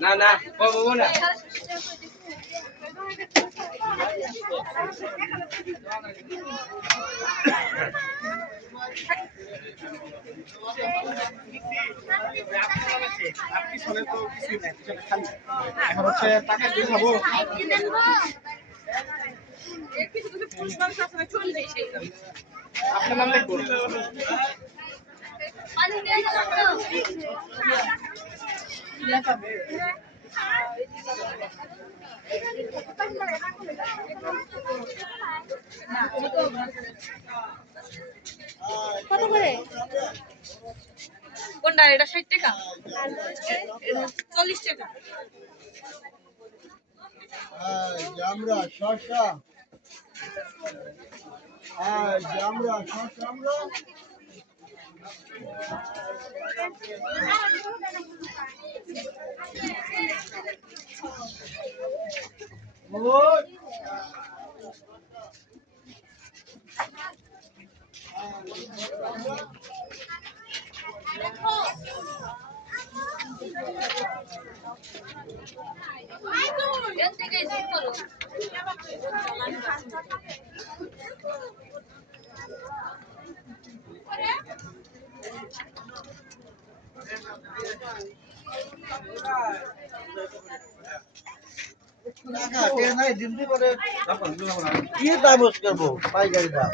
না না বলবো না আপনি শুনে তো কিছুই নাই খালি এখন হচ্ছে টাকা দিয়ে খাবো আপনার নাম লিখবো কত করে কোনটা এটা 60 টাকা 40 টাকা জামরা শসা জামরা শসা আমরা কি দাম করবো পাইকারি দাম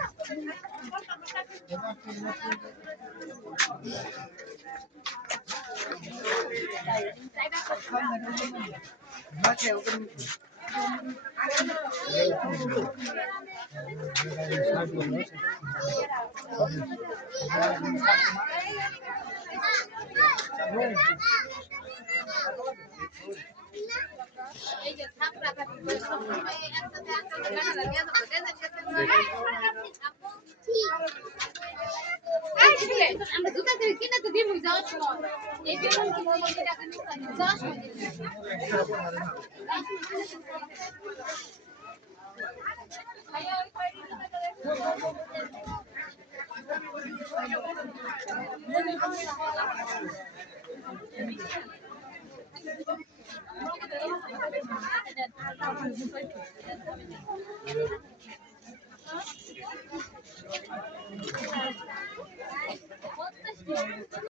আমরা জুতা কিনে তো দিব যাওয়ার সময় এই বেতন কি বলবো টাকা নিয়ে যাওয়ার সময়